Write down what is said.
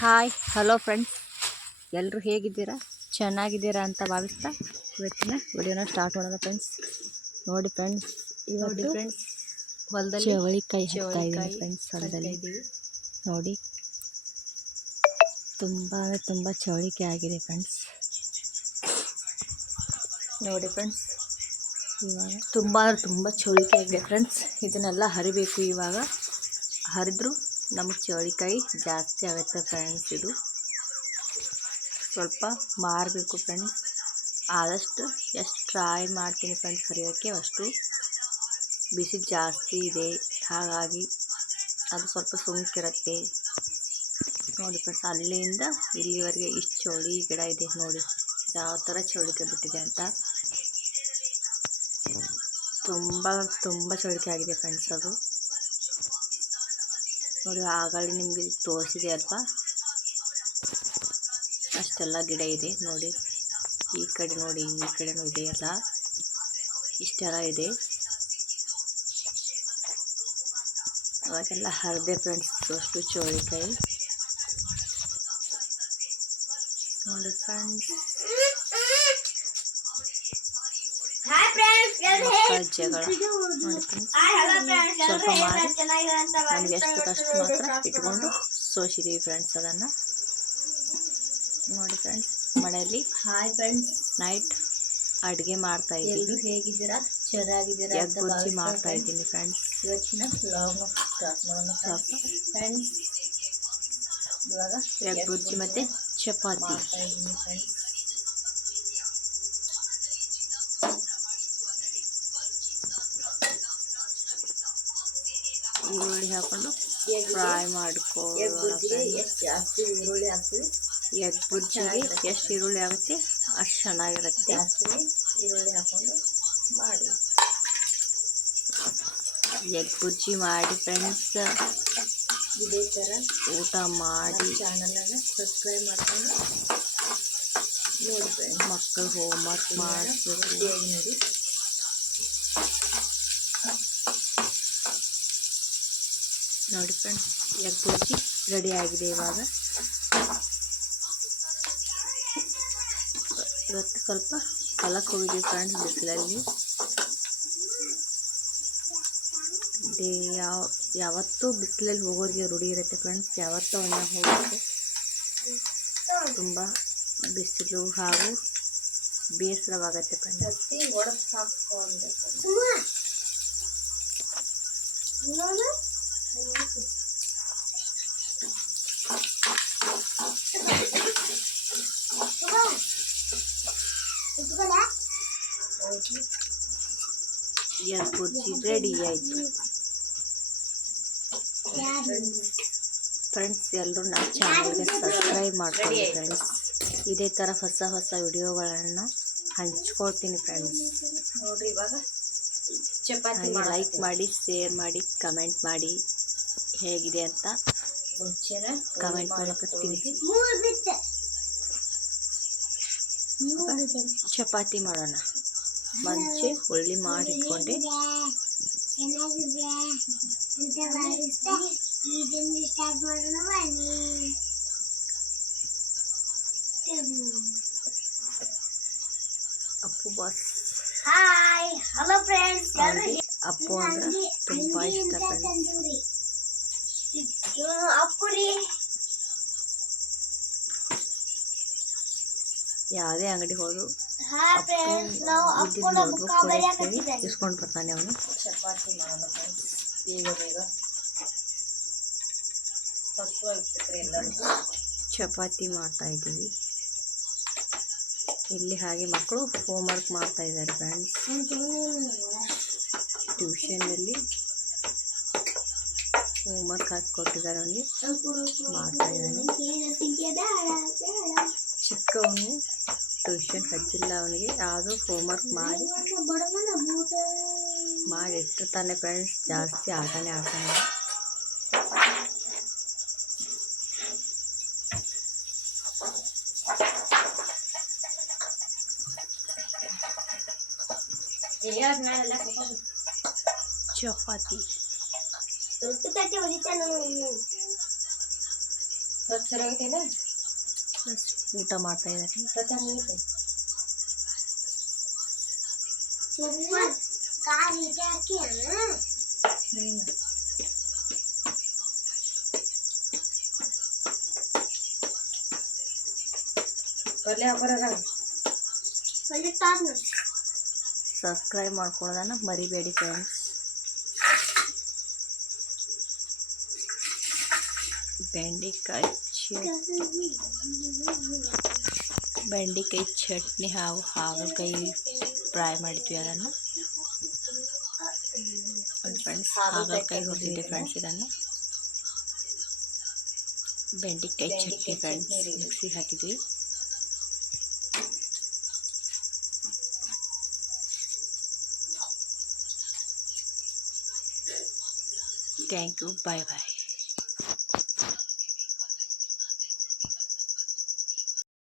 Hi hello friends ಎಲ್ಲರೂ ಹೇಗಿದ್ದೀರಾ? ಚೆನ್ನಾಗಿದ್ದೀರಾ ಅಂತ ಭಾವಿಸ್ತಾ ಇವತ್ತಿನ ವಿಡಿಯೋನ ಸ್ಟಾರ್ಟ್ ಮಾಡೋಣ ಫ್ರೆಂಡ್ಸ್ ನೋಡಿ ಫ್ರೆಂಡ್ಸ್ ನೋಡಿ ಇವತ್ತು ಫ್ರೆಂಡ್ಸ್ ಹೊಲದಲ್ಲಿ ಚವಳಿಕಾಯಿ ಹಾಕ್ತಾ ಇದ್ದೀನಿ ಫ್ರೆಂಡ್ಸ್ ಹೊಲದಲ್ಲಿ. ಇದ್ದೀವಿ ನೋಡಿ ತುಂಬ ಅಂದರೆ ತುಂಬ ಚವಳಿಕೆ ಆಗಿದೆ ಫ್ರೆಂಡ್ಸ್ ನೋಡಿ ಫ್ರೆಂಡ್ಸ್ ಇವಾಗ ತುಂಬ ಅಂದ್ರೆ ತುಂಬ ಚೌಳಿಕಾಯಿ ಆಗಿದೆ ಫ್ರೆಂಡ್ಸ್. ಇದನ್ನೆಲ್ಲ ಹರಿಬೇಕು ಇವಾಗ. ಹರಿದ್ರು ನಮಗೆ ಚೌಳಿಕಾಯಿ ಜಾಸ್ತಿ ಆಗುತ್ತೆ ಫ್ರೆಂಡ್ಸ್ ಇದು. ಸ್ವಲ್ಪ ಮಾರಬೇಕು ಫ್ರೆಂಡ್ಸ್. ಆದಷ್ಟು ಎಷ್ಟು ಟ್ರೈ ಮಾಡ್ತೀನಿ ಫ್ರೆಂಡ್ಸ್ ಹರಿಯೋಕ್ಕೆ ಅಷ್ಟು ಬಿಸಿ ಜಾಸ್ತಿ ಇದೆ. ಹಾಗಾಗಿ ಅದು ಸ್ವಲ್ಪ ಸುಂಕಿರುತ್ತೆ ನೋಡಿ ಫ್ರೆಂಡ್ಸ್, ಅಲ್ಲಿಂದ ಇಲ್ಲಿವರೆಗೆ ಇಷ್ಟು ಚೌಳಿ ಗಿಡ ಇದೆ ನೋಡಿ. ಯಾವ ಥರ ಚೌಳಿಕಾಯಿ ಬಿಟ್ಟಿದೆ ಅಂತ. ತುಂಬ ತುಂಬ ಚಳಿಕೆ ಆಗಿದೆ ಫ್ರೆಂಡ್ಸ್ ಅದು. ನೋಡಿ ಆಗಲೇ ನಿಮಗೆ ತೋರಿಸಿದೆ ಅಲ್ವಾ? ಅಷ್ಟೆಲ್ಲ ಗಿಡ ಇದೆ ನೋಡಿ. ಈ ಕಡೆ ನೋಡಿ, ಈ ಕಡೆನೂ ಇದೆ ಎಲ್ಲ. ಇಷ್ಟೆಲ್ಲ ಇದೆ. ಅವಾಗೆಲ್ಲ ಹರಿದೆ ಫ್ರೆಂಡ್ಸ್ ಅಷ್ಟು ಚೋಳಿಕಾಯಿ ನೋಡಿ ಫ್ರೆಂಡ್ಸ್ ಜಗಳ ಸ್ವಲ್ಪ ಮಾಡಿ. ನಮ್ಗೆ ಎಷ್ಟು ಕಷ್ಟ ಮಾತ್ರ ಇಟ್ಕೊಂಡು ಸೋಸಿದ್ದೀವಿ ಫ್ರೆಂಡ್ಸ್ ಅದನ್ನು ನೋಡಿ ಫ್ರೆಂಡ್ಸ್ ಮನೆಯಲ್ಲಿ ಹಾಯ್ ಫ್ರೆಂಡ್ಸ್ ನೈಟ್ ಅಡುಗೆ ಮಾಡ್ತಾ ಇದ್ದೀನಿ ಇದ್ದೀವಿ ಹೇಗಿದ್ದೀರಾ? ಚೆನ್ನಾಗಿದ್ದೀರಾ ಎಗ್ ಬುರ್ಜಿ ಮಾಡ್ತಾ ಇದ್ದೀನಿ. ಫ್ರೆಂಡ್ಸ್ ಇವತ್ತಿನ ವ್ಲಾಗ್ನ ಸ್ಟಾರ್ಟ್ ಮಾಡೋಣ. ಫ್ರೆಂಡ್ಸ್ ಇವಾಗ ಎಗ್ ಬುರ್ಜಿ ಮತ್ತು ಚಪಾತಿ. ಫ್ರೆಂಡ್ಸ್ ಹಾಕೊಂಡು ಫ್ರೈ ಮಾಡ್ಕೊಳ್ಳೋಣ ಬುರ್ಜಿಗೆ ಎಷ್ಟು ಜಾಸ್ತಿ ಈರುಳ್ಳಿ ಹಾಕ್ತೀವಿ ಎಗ್ ಬುರ್ಜಿಗೆ ಎಷ್ಟು ಈರುಳ್ಳಿ ಆಗುತ್ತೆ? ಅಷ್ಟು ಚೆನ್ನಾಗಿರುತ್ತೆ. ಈರುಳ್ಳಿ ಹಾಕೊಂಡು ಮಾಡಿ. ಎಗ್ ಬುರ್ಜಿ ಮಾಡಿ ಫ್ರೆಂಡ್ಸ್ ಇದೇ ಥರ ಊಟ ಮಾಡಿ. ಚಾನಲನ್ನು ಸಬ್ಸ್ಕ್ರೈಬ್ ಮಾಡ್ಕೊಂಡು ನೋಡಿ ಫ್ರೆಂಡ್ಸ್ ಮಕ್ಕಳು ಹೋಮ್ವರ್ಕ್ ಮಾಡಿಸ್ಬೇಕು ನೋಡಿ ಫ್ರೆಂಡ್ಸ್ ಎಗ್ ಬುರ್ಜಿ ರೆಡಿ ಆಗಿದೆ ಇವಾಗ. ಇವತ್ತು ಸ್ವಲ್ಪ ಹೊಲಕ್ಕೆ ಹೋಗಿದೆ ಫ್ರೆಂಡ್ಸ್ ಬಿಸಿಲಲ್ಲಿ. ಡೇ ಯಾವ ಯಾವತ್ತೂ ಬಿಸಿಲಲ್ಲಿ ಹೋಗೋರಿಗೆ ರೂಢಿ ಇರುತ್ತೆ ಫ್ರೆಂಡ್ಸ್ ಯಾವತ್ತೂ ಅವನ್ನ ಹೋಗುತ್ತೆ ತುಂಬ ಬಿಸಿಲು ಹಾಗೂ ಬೇಸರವಾಗತ್ತೆ ಫ್ರೆಂಡ್ಸ್. ಹತ್ತಿ ಒಡದು ಹಾಕ್ಕೊಂಡು ಎಗ್ ಬುರ್ಜಿ ರೆಡಿ ಆಯಿತು ಫ್ರೆಂಡ್ಸ್ ಎಲ್ಲರೂ ನನ್ನ ಚಾನಲ್ಗೆ ಸಬ್ಸ್ಕ್ರೈಬ್ ಮಾಡ್ಕೊಳ್ಳಿ ಫ್ರೆಂಡ್ಸ್ ಇದೇ ಥರ ಹೊಸ ಹೊಸ ವಿಡಿಯೋಗಳನ್ನು ಹಂಚ್ಕೊಳ್ತೀನಿ ಫ್ರೆಂಡ್ಸ್ ನೋಡ್ರಿ ಇವಾಗ ಚಪಾತಿ ಹಾಗೆ ಲೈಕ್ ಮಾಡಿ ಶೇರ್ ಮಾಡಿ ಕಮೆಂಟ್ ಮಾಡಿ ಹೇಗಿದೆ ಅಂತ ಕಮೆಂಟ್ ಮೂಲಕ ತಿಳಿಸಿ. ಚಪಾತಿ ಮಾಡೋಣ. ಮುಂಚೆ ಹುಳ್ಳಿ ಮಾಡಿ ಇಟ್ಕೊಂಡೆ Appu boss. Hi hello friends Appu ಅಂದ್ರೆ ತುಂಬ ಇಷ್ಟ ಫ್ರೆಂಡ್ಸ್ ಅಪ್ಪುರಿ ಯಾವುದೇ ಅಂಗಡಿ ಹೋದ್ರು ಇಸ್ಕೊಂಡು ಬರ್ತಾನೆ ಅವನು. ಚಪಾತಿ ಮಾಡೋಣ ಬೇಗ. ಚಪಾತಿ ಮಾಡ್ತಾ ಇದ್ದೀವಿ. ಇಲ್ಲಿ ಹಾಗೆ ಮಕ್ಕಳು ಹೋಮ್ವರ್ಕ್ ಮಾಡ್ತಾ ಇದ್ದಾರೆ ಫ್ರೆಂಡ್ಸ್ ಟ್ಯೂಷನ್ನಲ್ಲಿ ಹೋಮ್ವರ್ಕ್ ಹಾಕಿ ಕೊಟ್ಟಿದ್ದಾರೆ ಅವನಿಗೆ. ಮಾಡ್ತಾ ಇದ್ದಾನೆ ಚಿಕ್ಕವನು ಟ್ಯೂಷನ್ ಹಚ್ಚಿಲ್ಲ ಅವನಿಗೆ. ಆದರೂ ಹೋಮ್ವರ್ಕ್ ಮಾಡಿ. ಮಾಡಿ ತಾನೆ ಫ್ರೆಂಡ್ಸ್ ಜಾಸ್ತಿ ಆಟನೇ ಆಡ್ತಾನೆ ಈಗ ಚಪಾತಿ ಪ್ಲಸ್ ಊಟ ಮಾಡ್ತಾ ಇದ್ದಾರೆ ಸಬ್ಸ್ಕ್ರೈಬ್ ಮಾಡ್ಕೊಳ್ಳೋದನ್ನ ಮರಿಬೇಡಿ ಫ್ರೆಂಡ್ಸ್ ಬೆಂಡೆಕಾಯಿ ಚಟ್ನಿ ಬೆಂಡೆಕಾಯಿ ಚಟ್ನಿ ಹಾಗೂ ಹಾಗಲಕಾಯಿ ಫ್ರೈ ಮಾಡಿದ್ವಿ ಅದನ್ನು ಫ್ರೆಂಡ್ಸ್ ಹಾಗಲಕಾಯಿ ಹುರಿದಿದ್ದೆ ಫ್ರೆಂಡ್ಸ್ ಇದನ್ನು ಬೆಂಡೆಕಾಯಿ ಚಟ್ನಿ ಫ್ರೆಂಡ್ಸ್ ಮಿಕ್ಸಿಗೆ ಹಾಕಿದ್ವಿ ಥ್ಯಾಂಕ್ ಯು ಬಾಯ್ ಬಾಯ್